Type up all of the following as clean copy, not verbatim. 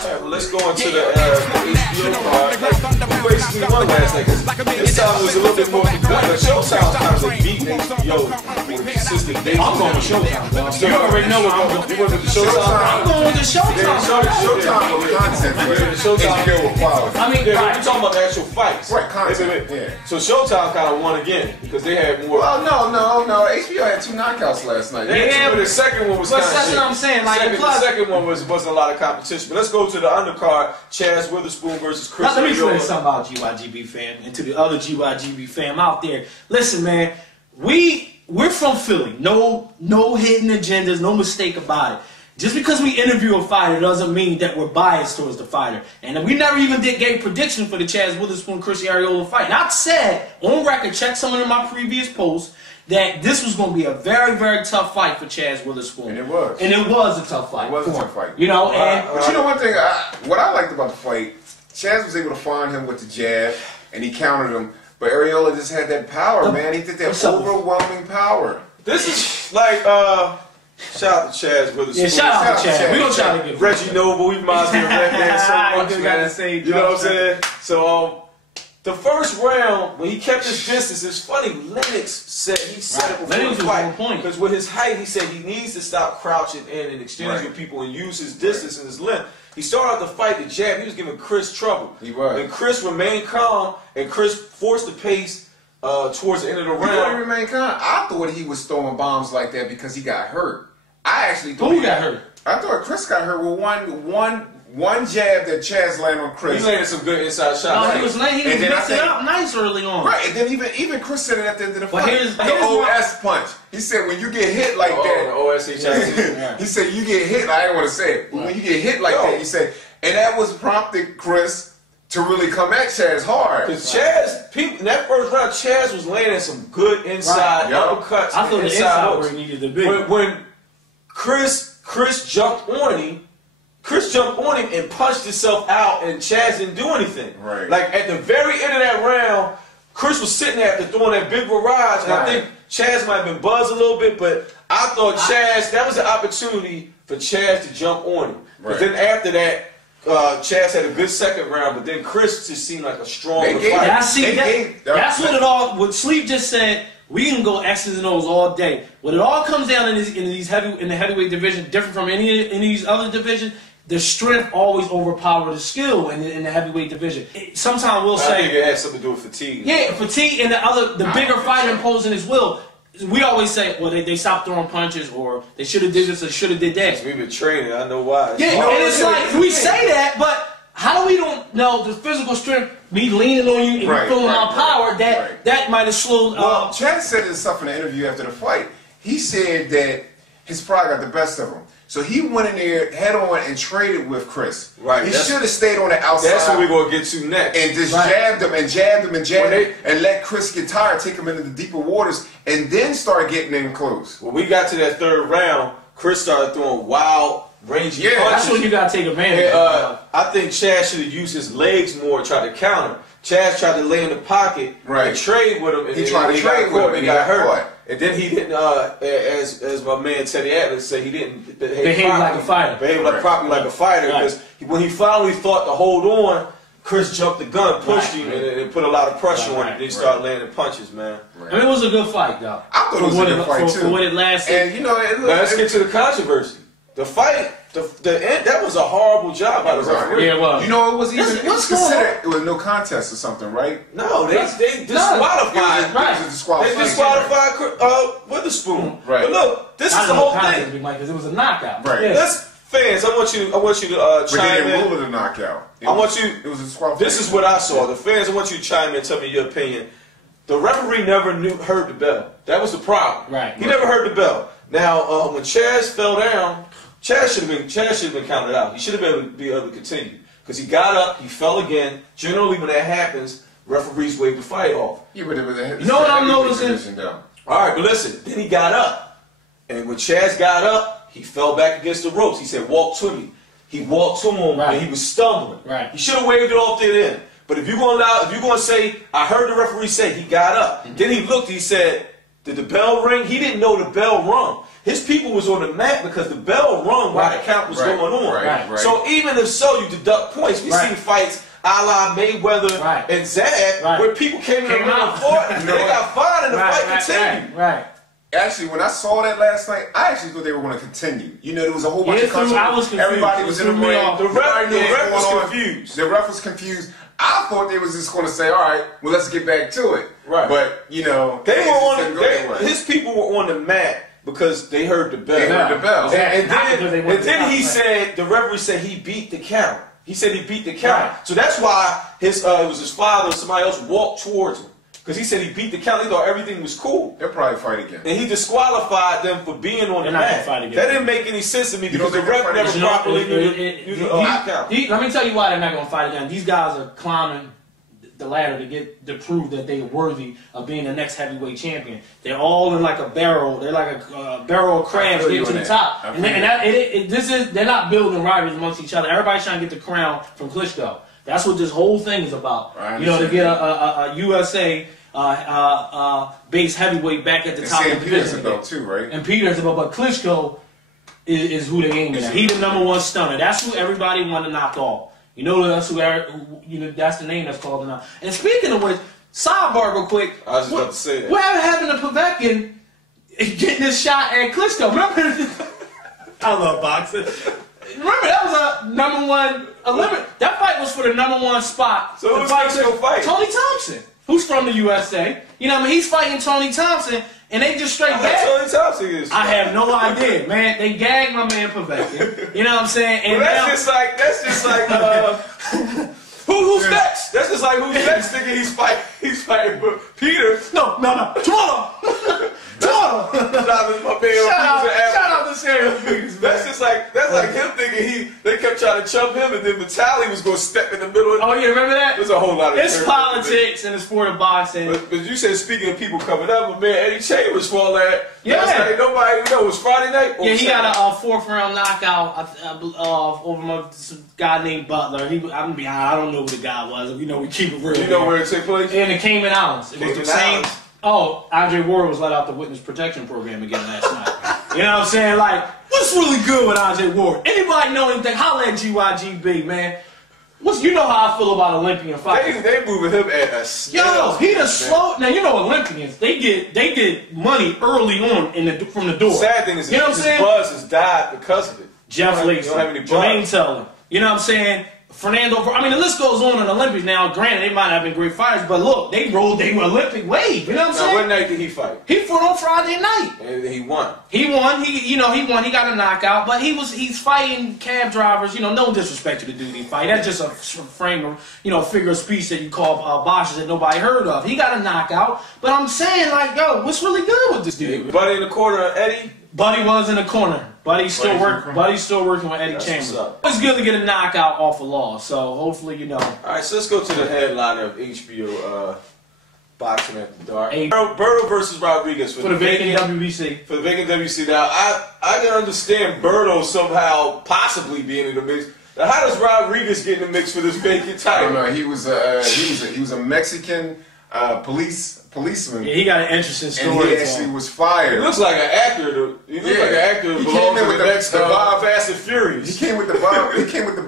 Alright, well, let's go into the HBO part. We basically won last night. This time was a little bit more competitive. Showtime was kind of like beating HBO with consistent days. I'm going with Showtime, bro. You already know what I'm going. You went with the Showtime? I'm going with the Showtime. Showtime with content, HBO with quality. I mean, we're talking about the actual fights. Right, content. Yeah. So Showtime kind of won again because they had more. Well, no. HBO had 2 knockouts last night. Yeah, but the second one was kind of that's what I'm saying. Like, the second one wasn't a lot of competition. But let's go to the undercard. Chaz Witherspoon versus Chris. Let me tell you something about GYGB fam and to the other GYGB fam out there. Listen, man, we're from Philly. No hidden agendas. No mistake about it. Just because we interview a fighter doesn't mean that we're biased towards the fighter. And we never even gave prediction for the Chaz Witherspoon Chris Arreola fight. And I've said on record, check some of my previous posts, that this was going to be a very, very tough fight for Chaz Witherspoon. And it was. And it was a tough fight. It was a tough fight. You know, but you know one thing, what I liked about the fight, Chaz was able to find him with the jab, and he countered him. But Arreola just had that power, man. He did that overwhelming power. This is like, shout out to Chaz Witherspoon. Yeah, shout out to Chaz. We gonna try to get Reggie Noble. He reminds me of that man so much, man. You know what I'm saying? So, the first round, when he kept his distance, it's funny. Lennox said he said it before the fight because with his height, he said he needs to stop crouching in and exchanging with people and use his distance and his length. He started out the fight, the jab. He was giving Chris trouble. He was. And Chris remained calm, and Chris forced the pace towards the end of the round. You know he remained calm? I thought he was throwing bombs like that because he got hurt. I actually thought Who got hurt? I thought Chris got hurt with one jab that Chaz landed on Chris. He landed some good inside shots. No, he was mixing it up nice early on. Right, and then even Chris said it at the end of the But fight. here's the OS punch. He said when you get hit like that. The OSHIT. He said you get hit. I didn't want to say it. But when you get hit like that, he said, and that was prompted Chris to really come at Chaz hard. Because Chaz, in that first round, Chaz was landing some good inside uppercuts. I thought the inside where he needed to be. When Chris jumped on him, and punched himself out, and Chaz didn't do anything. Right. Like at the very end of that round, Chris was sitting there after throwing that big barrage, and I think Chaz might have been buzzed a little bit, but I thought Chaz, that was an opportunity for Chaz to jump on him. But then after that, Chaz had a good second round, but then Chris just seemed like a stronger fighter. That's what Sleep just said. We can go X's and O's all day. What it all comes down in the heavyweight division, different from any of these other divisions, the strength always overpowers the skill in the heavyweight division. Sometimes we'll say, I think it has something to do with fatigue. Yeah, fatigue and the bigger fighter imposing his will. We always say, well, they stopped throwing punches, or they should have did this, or should have did that. We've been training. I know why. Yeah, and it's like we say that, but how do we don't know the physical strength? Me leaning on you and you feeling my power. That might have slowed. Well, Chaz said himself in the interview after the fight. He said that his pride got the best of him. So he went in there head on and traded with Chris. Right. He should have stayed on the outside. That's what we're going to get to next. And just jabbed him and jabbed him and jabbed him and let Chris get tired, take him into the deeper waters, and then start getting in close. When we got to that third round, Chris started throwing wild, rangy punches. That's when you got to take advantage of. I think Chaz should have used his legs more and tried to counter. Chaz tried to lay in the pocket and trade with him. And he tried to trade with him and he got hurt. And then he didn't, as my man Teddy Atlas said, he didn't behave like a fighter. Behave properly like a fighter. Because when he finally thought to hold on, Chris jumped the gun, pushed him, and put a lot of pressure on him. Then he started landing punches, man. I mean, it was a good fight, though. I thought it was a good fight, too. For what it lasted. And, you know, let's get to the controversy. The fight, the end, that was a horrible job by the referee. Yeah, it was. You know, it was even considered, it was no contest or something, right? No, they disqualified. They disqualified Witherspoon. Right. But look, this is the whole thing. Because it was a knockout. Right. Yeah. Fans, I want you to but chime they didn't in. rule it a knockout. I want you. It was a disqualification. This is what I saw. The fans, I want you to chime in and tell me your opinion. The referee never heard the bell. That was the problem. Right. He never heard the bell. Now, when Chaz fell down, Chaz should have been counted out. He should have been able to continue because he got up, he fell again. Generally, when that happens, referees wave the fight off. Yeah, but you know what I'm noticing? All right, but listen. Then he got up, and when Chaz got up, he fell back against the ropes. He said, "Walk to me." He walked to him, and he was stumbling. Right. He should have waved it off there then. But if you're gonna say, I heard the referee say he got up. Then he looked. He said, "Did the bell ring?" He didn't know the bell rung. his people was on the mat because the bell rung while the count was going on. Right. So even if so, you deduct points. We seen fights a la Mayweather and Zab where people came in and fought and they got fined and the fight continued. Right. Actually, when I saw that last night, I actually thought they were going to continue. You know, there was a whole bunch of controversy. Everybody was in the ring. The ref was confused. The ref was confused. I thought they was just going to say, all right, well, let's get back to it. Right. But, you know, they were on his people were on the mat because they heard the bell. They heard the bell. And then he said, the referee said he beat the count. He said he beat the count. Right. So that's why it was his father or somebody else walked towards him. Because he said he beat the count. He thought everything was cool. They'll probably fight again. And he disqualified them for being on the mat. That didn't make any sense to me because the ref never properly used the count. Let me tell you why they're not going to fight again. These guys are climbing the ladder to prove that they are worthy of being the next heavyweight champion. They're all in like a barrel. They're like a barrel of crabs getting to the top. They're not building rivalries amongst each other. Everybody's trying to get the crown from Klitschko. That's what this whole thing is about. You know, to get a USA base heavyweight back at the top of the division. Peter's about too, right? And Peter's about, but Klitschko is who they aiming at. He's the #1 stunner. That's who everybody want to knock off. You know, that's that's the name that's called now. And speaking of which, sidebar real quick. I was just about to say that. What happened to Povetkin getting this shot at Klitschko? Remember? I love boxing. Remember, that was a #1 Olympic. That fight was for the #1 spot. So who's Klitschko fight? Tony Thompson, who's from the USA. You know what I mean? He's fighting Tony Thompson, and they just straight gagged. Tony Thompson is. I have no idea, man. They gagged my man Povetkin. You know what I'm saying? And well, that's just like who's next? That's just like who's next thinking he's fighting Peter. No. Toronto. Shout out to Sarah. That's like him thinking they kept trying to chump him and then Vitaly was going to step in the middle. Oh, you remember that? There's a whole lot of it's politics in the sport of boxing. But you said speaking of people coming up, but man, Eddie Chambers for all that. Yeah. Last night, nobody know. It was Friday night? Yeah, he got a 4th round knockout over some guy named Butler. I'm gonna be honest, I don't know who the guy was. You know, we keep it real. You know where it took place? In the Cayman Islands. It was the same. Oh, Andre Ward was let out the witness protection program again last night. You know what I'm saying? Like, what's really good with Andre Ward? Anybody know anything? Holla at GYGB, man. You know how I feel about Olympian fights. They moving him at a snail. Yo, he the slow. Now you know Olympians. They get money early on from the door. Sad thing is, you know what I'm saying? Buzz has died because of it. Jeff Lee, Jermaine Teller. You know what I'm saying? Fernando. I mean, the list goes on in the Olympics. Now, granted, they might not have been great fighters, but look, they rode their Olympic wave. You know what I'm saying? What night did he fight? He fought on Friday night. And he won. He won. He won. He got a knockout, but he's fighting cab drivers. You know, no disrespect to the dude he fight. That's just a frame of, figure of speech that you call boxers that nobody heard of. He got a knockout, but I'm saying, like, yo, what's really good with this dude? Buddy in the corner, Eddie. Buddy was in the corner. Buddy's still working with Eddie Chambers. It's good to get a knockout off a loss. So hopefully, you know. All right, so let's go to the headliner of HBO Boxing After Dark. Berto versus Rodriguez for the vacant WBC. For the vacant WBC. Now, I can understand Berto somehow possibly being in the mix. Now, how does Rodriguez get in the mix for this vacant title? I don't know. He was a Mexican policeman. Yeah, he got an interesting story. And he actually was fired. He looks like an actor. He looks like an actor who belongs to the next Bob Fast and Furious. He came with the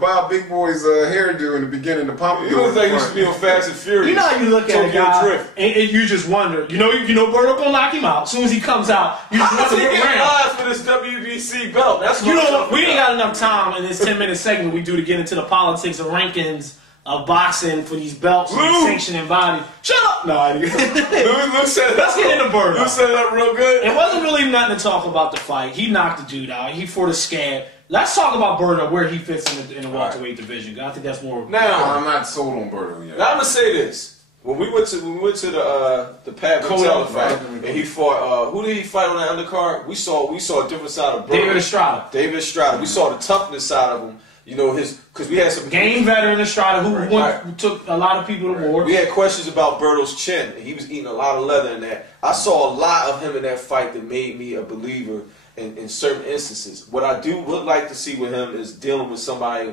Bob Big Boy's hairdo in the beginning. The pompadour. He looks like he used to be on Fast and Furious. You know how you look at a guy and you just wonder. You know Berto gonna knock him out as soon as he comes out. You just wonder what round for this WBC belt. That's we ain't got enough time in this 10-minute segment we do to get into the politics of rankings of boxing for these belts and sanctioning body. Shut up! No, I didn't. Let's get into Berto. Luke set it up real good. It wasn't really nothing to talk about the fight. He knocked the dude out. He fought a scab. Let's talk about Berto, where he fits in the welterweight division. I think that's more. Now, I'm not sold on Berto yet. Now I'm gonna say this: when we went to the Pat Vitale fight, and he fought. Who did he fight on that undercard? We saw a different side of Berto. David Estrada. We saw the toughness side of him. You know, because we had some game veteran Estrada who took a lot of people to war. We had questions about Berto's chin. He was eating a lot of leather in that. I saw a lot of him in that fight that made me a believer in certain instances. What I would like to see with him is dealing with somebody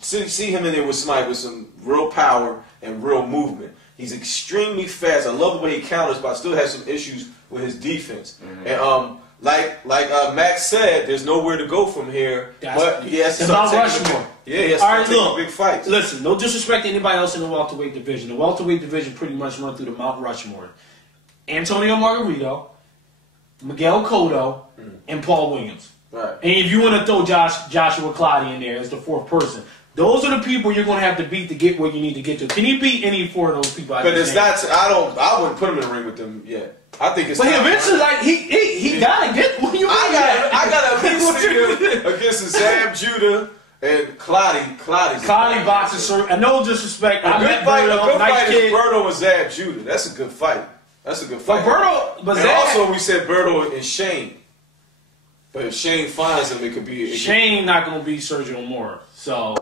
see him in there with somebody with some real power and real movement. He's extremely fast. I love the way he counters, but I still have some issues with his defense. And like Max said, there's nowhere to go from here. But he has to start Rushmore. Yeah, he has to take big fights. Listen, no disrespect to anybody else in the welterweight division. The welterweight division pretty much run through the Mount Rushmore. Antonio Margarito, Miguel Cotto, and Paul Williams. Right. And if you want to throw Joshua Clottey in there as the fourth person, those are the people you're going to have to beat to get where you need to get to. Can he beat any four of those people? But it's not. I wouldn't put him in the ring with them yet. I think it's. But eventually, like he gotta get. I gotta at least see him against Zab Judah and Clottey boxes. And no disrespect. A good fight is Berto and Zab Judah. That's a good fight. That's a good fight. But and also we said Berto and Shane. But if Shane finds him, it could be. Shane not gonna beat Sergio Mora. So.